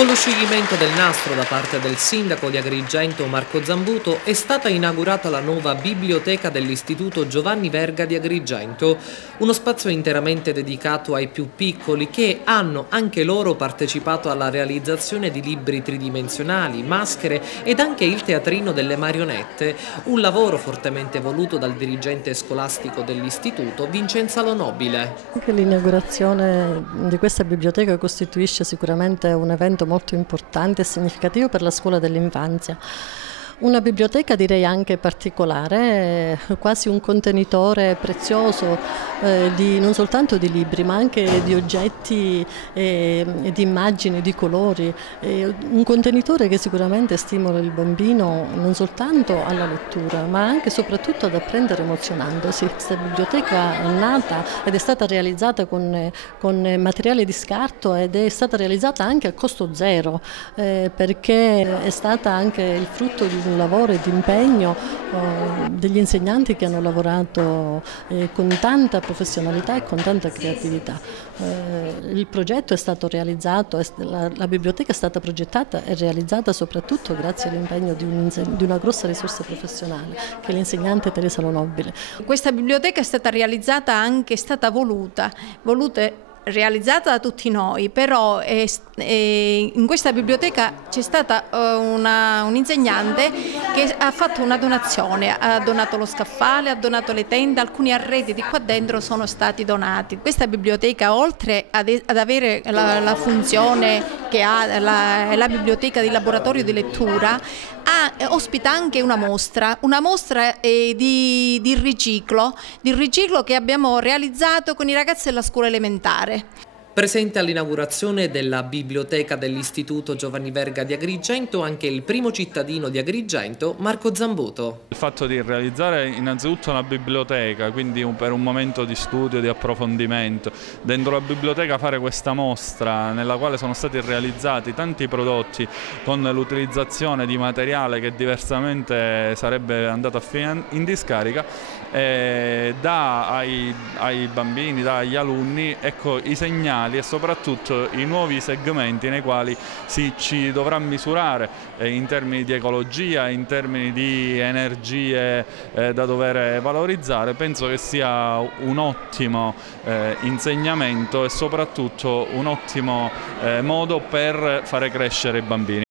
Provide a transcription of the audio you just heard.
Con lo scioglimento del nastro da parte del sindaco di Agrigento Marco Zambuto è stata inaugurata la nuova biblioteca dell'Istituto Giovanni Verga di Agrigento, uno spazio interamente dedicato ai più piccoli che hanno anche loro partecipato alla realizzazione di libri tridimensionali, maschere ed anche il teatrino delle marionette, un lavoro fortemente voluto dal dirigente scolastico dell'Istituto Vincenzo Lo Nobile. Anche l'inaugurazione di questa biblioteca costituisce sicuramente un evento molto importante e significativo per la scuola dell'infanzia. Una biblioteca direi anche particolare, quasi un contenitore prezioso non soltanto di libri ma anche di oggetti, di immagini, di colori, un contenitore che sicuramente stimola il bambino non soltanto alla lettura ma anche e soprattutto ad apprendere emozionandosi. Questa biblioteca è nata ed è stata realizzata con materiale di scarto ed è stata realizzata anche a costo zero, perché è stata anche il frutto di un lavoro e di impegno degli insegnanti che hanno lavorato con tanta professionalità e con tanta creatività. Il progetto è stato realizzato, la biblioteca è stata progettata e realizzata soprattutto grazie all'impegno di una grossa risorsa professionale che è l'insegnante Teresa Lo Nobile. Questa biblioteca è stata realizzata anche, è stata realizzata da tutti noi, però in questa biblioteca c'è stata un insegnante che ha fatto una donazione, ha donato lo scaffale, ha donato le tende, alcuni arredi di qua dentro sono stati donati. Questa biblioteca, oltre ad avere la funzione che ha la biblioteca di laboratorio di lettura, ospita anche una mostra di riciclo che abbiamo realizzato con i ragazzi della scuola elementare. Presente all'inaugurazione della biblioteca dell'Istituto Giovanni Verga di Agrigento anche il primo cittadino di Agrigento, Marco Zambuto. Il fatto di realizzare innanzitutto una biblioteca, quindi per un momento di studio, di approfondimento, dentro la biblioteca fare questa mostra nella quale sono stati realizzati tanti prodotti con l'utilizzazione di materiale che diversamente sarebbe andato a finire in discarica, dà ai bambini, dà agli alunni, ecco, i segnali e soprattutto i nuovi segmenti nei quali ci dovrà misurare in termini di ecologia, in termini di energie da dover valorizzare. Penso che sia un ottimo insegnamento e soprattutto un ottimo modo per fare crescere i bambini.